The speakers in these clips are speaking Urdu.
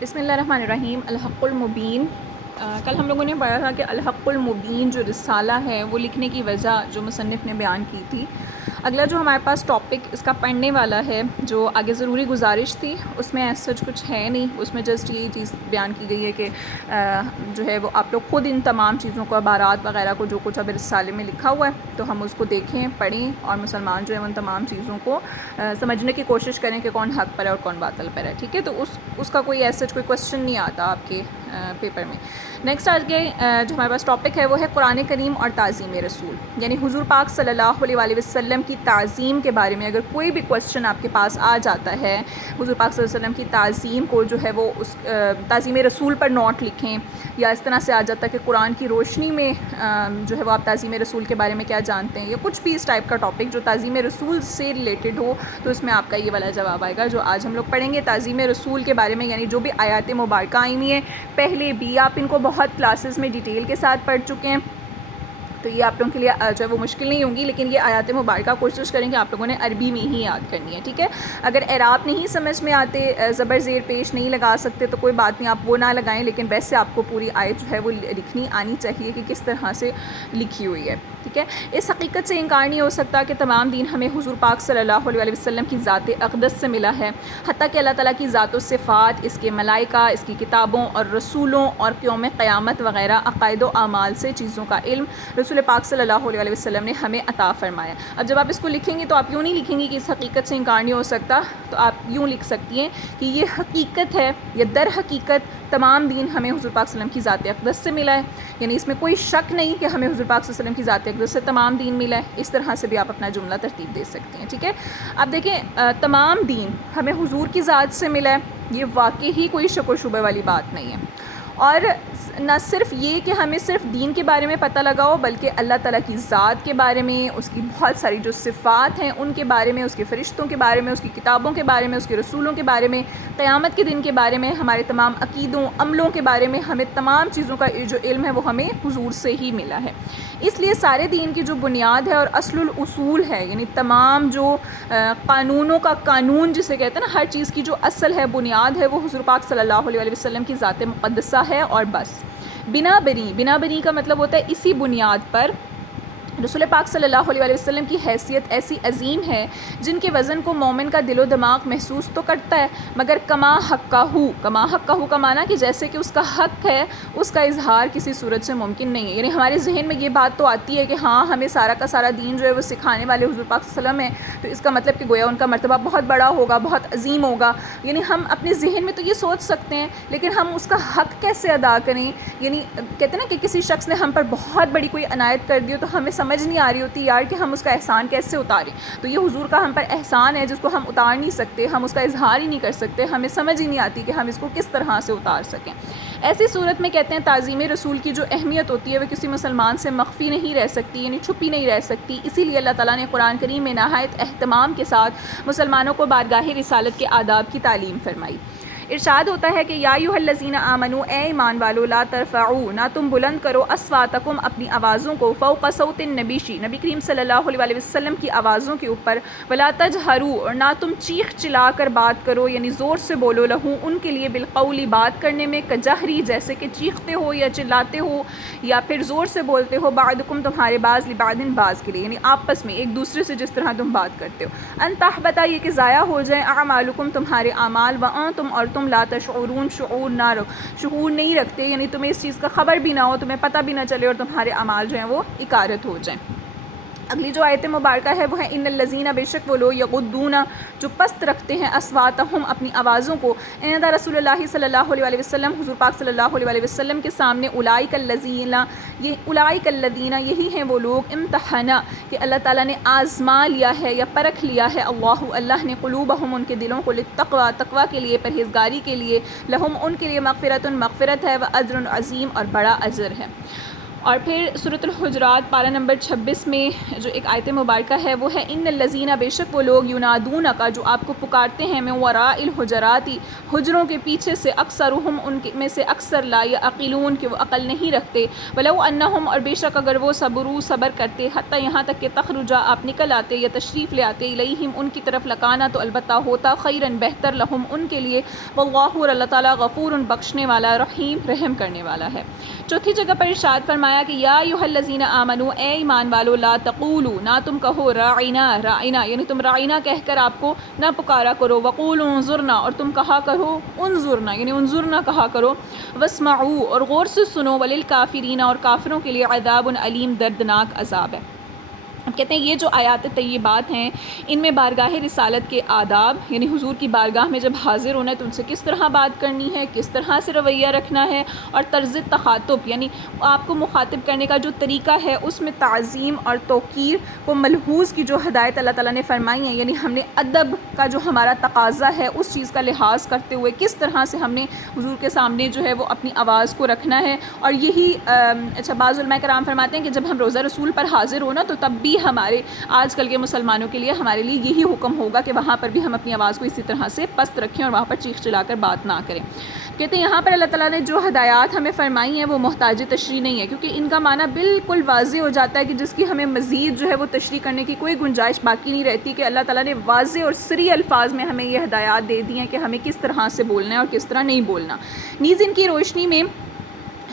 بسم اللہ الرحمن الرحیم۔ الحق المبین۔ کل ہم لوگوں نے پڑھا تھا کہ الحق المبین جو رسالہ ہے وہ لکھنے کی وجہ جو مصنف نے بیان کی تھی۔ اگلا جو ہمارے پاس ٹاپک اس کا پڑھنے والا ہے، جو آگے ضروری گزارش تھی، اس میں ایسا کچھ ہے نہیں، اس میں جسٹ یہ چیز بیان کی گئی ہے کہ جو ہے وہ آپ لوگ خود ان تمام چیزوں کو، عبارات وغیرہ کو، جو کچھ اب رسالے میں لکھا ہوا ہے تو ہم اس کو دیکھیں، پڑھیں اور مسلمان جو ہے ان تمام چیزوں کو سمجھنے کی کوشش کریں کہ کون حق پر ہے اور کون باطل پر ہے، ٹھیک ہے؟ تو اس کا کوئی ایسا کوئی کویسچن نہیں آتا آپ کے پیپر میں۔ نیکسٹ آگے جو ہمارے پاس ٹاپک ہے وہ ہے قرآن کریم اور تعظیم رسول، یعنی حضور پاک صلی اللہ علیہ وآلہ وسلم کی تعظیم کے بارے میں اگر کوئی بھی کویسچن آپ کے پاس آ جاتا ہے، حضور پاک صلی اللہ علیہ وسلم کی تعظیم کو جو ہے وہ اس تعظیم رسول پر نوٹ لکھیں، یا اس طرح سے آ جاتا ہے کہ قرآن کی روشنی میں جو ہے وہ آپ تعظیم رسول کے بارے میں کیا جانتے ہیں، یا کچھ بھی اس ٹائپ کا ٹاپک جو تعظیم رسول سے ریلیٹڈ ہو، تو اس میں آپ کا یہ والا جواب آئے گا جو آج ہم لوگ پڑھیں گے تعظیم رسول کے بارے میں، یعنی جو بھی آیات مبارکہ آئی ہوئی ہیں پہلے بھی آپ ان کو بہت کلاسز میں ڈیٹیل کے ساتھ پڑھ چکے ہیں، تو یہ آپ لوگوں کے لیے جو ہے وہ مشکل نہیں ہوں گی، لیکن یہ آیات مبارکہ کوشش کریں کہ آپ لوگوں نے عربی میں ہی یاد کرنی ہے، ٹھیک ہے؟ اگر اعراب نہیں سمجھ میں آتے، زبر زیر پیش نہیں لگا سکتے تو کوئی بات نہیں، آپ وہ نہ لگائیں، لیکن ویسے آپ کو پوری آیت جو ہے وہ لکھنی آنی چاہیے کہ کس طرح سے لکھی ہوئی ہے، ٹھیک ہے؟ اس حقیقت سے انکار نہیں ہو سکتا کہ تمام دین ہمیں حضور پاک صلی اللہ علیہ وسلم کی ذات اقدس سے ملا ہے، حتیٰ کہ اللہ تعالیٰ کی ذات و صفات، اس کے ملائکہ، اس کی کتابوں اور رسولوں اور یوم قیامت وغیرہ عقائد و اعمال سے چیزوں کا علم رسول پاک صلی اللہ علیہ وسلم نے ہمیں عطا فرمایا۔ اب جب آپ اس کو لکھیں گے تو آپ یوں نہیں لکھیں گے کہ اس حقیقت سے انکار نہیں ہو سکتا، تو آپ یوں لکھ سکتی ہیں کہ یہ حقیقت ہے یا در حقیقت تمام دین ہمیں حضور پاک صلی اللہ علیہ وسلم کی ذات اقدس سے ملا ہے، یعنی اس میں کوئی شک نہیں کہ ہمیں حضور پاک صلی اللہ علیہ وسلم کی ذات اقدس سے تمام دین ملا ہے۔ اس طرح سے بھی آپ اپنا جملہ ترتیب دے سکتے ہیں، ٹھیک ہے؟ اب دیکھیں، تمام دین ہمیں حضور کی ذات سے ملا ہے، یہ واقعی ہی کوئی شک و شبہ والی بات نہیں ہے، اور نہ صرف یہ کہ ہمیں صرف دین کے بارے میں پتہ لگا ہو، بلکہ اللہ تعالیٰ کی ذات کے بارے میں، اس کی بہت ساری جو صفات ہیں ان کے بارے میں، اس کے فرشتوں کے بارے میں، اس کی کتابوں کے بارے میں، اس کے رسولوں کے بارے میں، قیامت کے دن کے بارے میں، ہمارے تمام عقیدوں عملوں کے بارے میں، ہمیں تمام چیزوں کا جو علم ہے وہ ہمیں حضور سے ہی ملا ہے۔ اس لیے سارے دین کی جو بنیاد ہے اور اصل الاصول ہے، یعنی تمام جو قانونوں کا قانون جسے کہتے ہیں نا، ہر چیز کی جو اصل ہے، بنیاد ہے، وہ حضور پاک صلی اللہ علیہ وسلم کی ذات مقدسہ ہے، اور بس بنا بری کا مطلب ہوتا ہے اسی بنیاد پر رسول پاک صلی اللہ علیہ وسلم کی حیثیت ایسی عظیم ہے جن کے وزن کو مومن کا دل و دماغ محسوس تو کرتا ہے، مگر کما حق کا معنی کہ جیسے کہ اس کا حق ہے، اس کا اظہار کسی صورت سے ممکن نہیں ہے، یعنی ہمارے ذہن میں یہ بات تو آتی ہے کہ ہاں ہمیں سارا کا سارا دین جو ہے وہ سکھانے والے حضور پاک صلی اللہ علیہ وسلم ہے، تو اس کا مطلب کہ گویا ان کا مرتبہ بہت بڑا ہوگا، بہت عظیم ہوگا، یعنی ہم اپنے ذہن میں تو یہ سوچ سکتے ہیں، لیکن ہم اس کا حق کیسے ادا کریں؟ یعنی کہتے ہیں نا کہ کسی شخص نے ہم پر بہت بڑی کوئی عنایت کر دی ہو تو ہمیں سمجھ نہیں آ رہی ہوتی یار کہ ہم اس کا احسان کیسے اتاریں، تو یہ حضور کا ہم پر احسان ہے جس کو ہم اتار نہیں سکتے، ہم اس کا اظہار ہی نہیں کر سکتے، ہمیں سمجھ ہی نہیں آتی کہ ہم اس کو کس طرح سے اتار سکیں۔ ایسی صورت میں کہتے ہیں تعظیم رسول کی جو اہمیت ہوتی ہے وہ کسی مسلمان سے مخفی نہیں رہ سکتی، یعنی چھپی نہیں رہ سکتی، اسی لیے اللہ تعالیٰ نے قرآن کریم میں نہایت اہتمام کے ساتھ مسلمانوں کو بارگاہ رسالت کے آداب کی تعلیم فرمائی۔ ارشاد ہوتا ہے کہ یا ایھا الذین آمنو، اے ایمان والو، لا ترفعوا، نہ تم بلند کرو، اصواتکم، اپنی آوازوں کو، فوق صوت النبی، نبی کریم صلی اللہ علیہ وسلم کی آوازوں کے اوپر، ولا تجہروا، اور نہ تم چیخ چلا کر بات کرو، یعنی زور سے بولو، لہو، ان کے لیے، بالقول، بات کرنے میں، کجہری، جیسے کہ چیختے ہو یا چلاتے ہو یا پھر زور سے بولتے ہو، بعضکم، تمہارے بعض، لبعض، بعض کے لیے، یعنی آپس میں ایک دوسرے سے جس طرح تم بات کرتے ہو، ان تحبط، یہ کہ ضائع ہو جائیں، اعمالکم، تمہارے اعمال، وانتم، اور تم، لا تشعرون، شعور نہیں رکھتے، یعنی تمہیں اس چیز کا خبر بھی نہ ہو، تمہیں پتہ بھی نہ چلے، اور تمہارے اعمال جو ہیں وہ اکارت ہو جائیں۔ اگلی جو آیت مبارکہ ہے وہ ہے ان الذین، بے شک وہ لوگ، یغضون، جو پست رکھتے ہیں، اصواتہم، اپنی آوازوں کو، عند رسول اللہ صلی اللہ علیہ وسلم، حضور پاک صلی اللہ علیہ وسلم کے سامنے، اولئک الذین، یہی ہیں وہ لوگ، امتحنا، کہ اللہ تعالیٰ نے آزما لیا ہے یا پرکھ لیا ہے، اللہ نے، قلوبہم، ان کے دلوں کو، للتقوی، تقوی کے لیے، پرہیزگاری کے لیے، لہم، ان کے لیے، مغفرت ہے، واجر عظیم، اور بڑا اجر ہے۔ اور پھر سورۃ الحجرات پارہ نمبر 26 میں جو ایک آیت مبارکہ ہے وہ ہے ان الذین، بے شک وہ لوگ ینادونک جو آپ کو پکارتے ہیں من وراء الحجرات، حجروں کے پیچھے سے، اکثرہم ان میں سے اکثر لا یعقلون کہ وہ عقل نہیں رکھتے، ولو انہم اور بے شک اگر وہ صبر کرتے حتیٰ یہاں تک کہ تخرجا آپ نکل آتے یا تشریف لے آتے الیہم ان کی طرف، لکانا تو البتہ ہوتا خیرن بہتر، لہم ان کے لیے، واللہ اور اللہ تعالیٰ غفور بخشنے والا، رحیم رحم کرنے والا ہے۔ چوتھی جگہ پر ارشاد فرمایا کہ یا ایھا الذین آمنوا، اے ایمان والو، لا تقولوا نہ تم کہو راعنا راعنا، یعنی تم راعنا کہہ کر آپ کو نہ پکارا کرو، وقولوا انظرنا اور تم کہا کرو انظرنا، یعنی انظرنا کہا کرو، واسمعوا اور غور سے سنو، وللکافرین اور کافروں کے لیے عذاب علیم دردناک عذاب ہے۔ اب کہتے ہیں یہ جو آیات طیبات ہیں ان میں بارگاہ رسالت کے آداب، یعنی حضور کی بارگاہ میں جب حاضر ہونا ہے تو ان سے کس طرح بات کرنی ہے، کس طرح سے رویہ رکھنا ہے، اور طرز تخاطب یعنی آپ کو مخاطب کرنے کا جو طریقہ ہے اس میں تعظیم اور توقیر کو ملحوظ کی جو ہدایت اللہ تعالیٰ نے فرمائی ہیں، یعنی ہم نے ادب کا جو ہمارا تقاضا ہے اس چیز کا لحاظ کرتے ہوئے کس طرح سے ہم نے حضور کے سامنے جو ہے وہ اپنی آواز کو رکھنا ہے۔ اور یہی بعض علماء کرام فرماتے ہیں کہ جب ہم روزہ رسول پر حاضر ہونا تو تب بھی ہمارے آج کل کے مسلمانوں کے لیے ہمارے لیے یہی حکم ہوگا کہ وہاں پر بھی ہم اپنی آواز کو اسی طرح سے پست رکھیں اور وہاں پر چیخ چلا کر بات نہ کریں۔ کہتے ہیں یہاں پر اللہ تعالیٰ نے جو ہدایات ہمیں فرمائی ہیں وہ محتاج تشریح نہیں ہے، کیونکہ ان کا معنی بالکل واضح ہو جاتا ہے کہ جس کی ہمیں مزید جو ہے وہ تشریح کرنے کی کوئی گنجائش باقی نہیں رہتی، کہ اللہ تعالیٰ نے واضح اور صریح الفاظ میں ہمیں یہ ہدایات دے دی ہیں کہ ہمیں کس طرح سے بولنا ہے اور کس طرح نہیں بولنا۔ نیز ان کی روشنی میں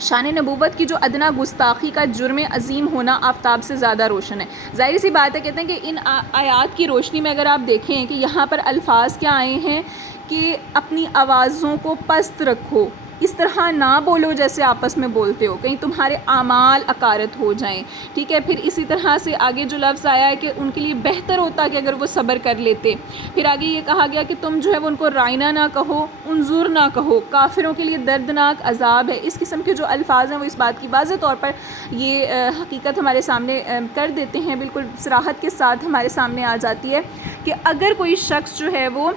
شان نبوت کی جو ادنا گستاخی کا جرم عظیم ہونا آفتاب سے زیادہ روشن ہے۔ ظاہر سی بات ہے، کہتے ہیں کہ ان آیات کی روشنی میں اگر آپ دیکھیں کہ یہاں پر الفاظ کیا آئے ہیں کہ اپنی آوازوں کو پست رکھو، اس طرح نہ بولو جیسے آپس میں بولتے ہو، کہیں تمہارے اعمال اکارت ہو جائیں، ٹھیک ہے۔ پھر اسی طرح سے آگے جو لفظ آیا ہے کہ ان کے لیے بہتر ہوتا کہ اگر وہ صبر کر لیتے۔ پھر آگے یہ کہا گیا کہ تم جو ہے وہ ان کو رائنا نہ کہو، انظر نہ کہو، کافروں کے لیے دردناک عذاب ہے۔ اس قسم کے جو الفاظ ہیں وہ اس بات کی واضح طور پر یہ حقیقت ہمارے سامنے کر دیتے ہیں، بالکل صراحت کے ساتھ ہمارے سامنے آ جاتی ہے کہ اگر کوئی شخص جو ہے وہ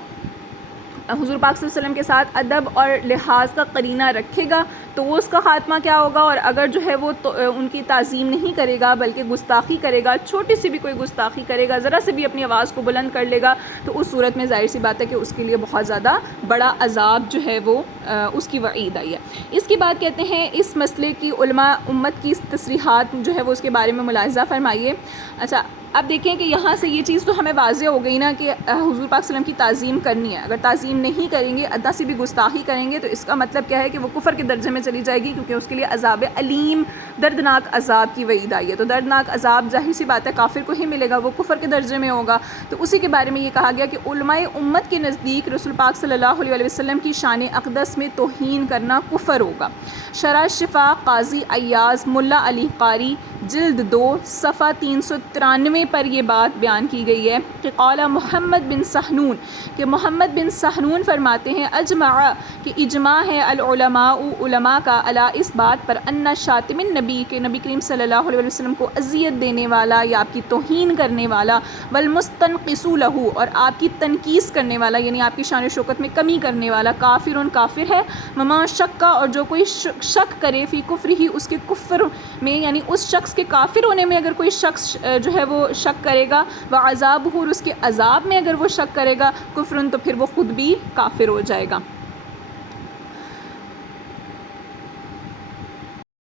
حضور پاک صلی اللہ علیہ وسلم کے ساتھ ادب اور لحاظ کا قرینہ رکھے گا تو وہ اس کا خاتمہ کیا ہوگا، اور اگر جو ہے وہ ان کی تعظیم نہیں کرے گا بلکہ گستاخی کرے گا، چھوٹی سی بھی کوئی گستاخی کرے گا، ذرا سے بھی اپنی آواز کو بلند کر لے گا، تو اس صورت میں ظاہر سی بات ہے کہ اس کے لیے بہت زیادہ بڑا عذاب جو ہے وہ اس کی وعید آئی ہے۔ اس کے بعد کہتے ہیں اس مسئلے کی علماء امت کی تصریحات جو ہے وہ اس کے بارے میں ملاحظہ فرمائیے۔ اچھا اب دیکھیں کہ یہاں سے یہ چیز تو ہمیں واضح ہو گئی نا کہ حضور پاک صلی اللہ علیہ وسلم کی تعظیم کرنی ہے۔ اگر تعظیم نہیں کریں گے، ادنا سی بھی گستاخی کریں گے، تو اس کا مطلب کیا ہے کہ وہ کفر کے درجے میں چلی جائے گی، کیونکہ اس کے لیے عذاب علیم، دردناک عذاب کی وعید آئی ہے۔ تو دردناک عذاب ظاہر سی بات ہے کافر کو ہی ملے گا، وہ کفر کے درجے میں ہوگا۔ تو اسی کے بارے میں یہ کہا گیا کہ علماء امت کے نزدیک رسول پاک صلی اللہ علیہ وسلم کی شان اقدس میں توہین کرنا کفر ہوگا۔ شرح شفا قاضی ایاز ملا علی قاری جلد 2 صفحہ 393 پر یہ بات بیان کی گئی ہے کہ قال محمد بن سحنون، کہ محمد بن سحنون فرماتے ہیں اجمع، کہ اجماع ہے العلماء علماء کا علی اس بات پر ان شاتم النبی، کہ نبی کریم صلی اللہ علیہ وسلم کو اذیت دینے والا یا آپ کی توہین کرنے والا، والمستنقص له اور آپ کی تنقیص کرنے والا یعنی آپ کی شان و شوکت میں کمی کرنے والا، کافر ہے، وما شک اور جو کوئی شک کرے فی کفر ہی اس کے کفر میں، یعنی اس شخص کے کافر ہونے میں اگر کوئی شخص جو ہے وہ شک کرے گا، وعذابہ اور اس کے عذاب میں اگر وہ شک کرے گا، کفرن تو پھر وہ خود بھی کافر ہو جائے گا۔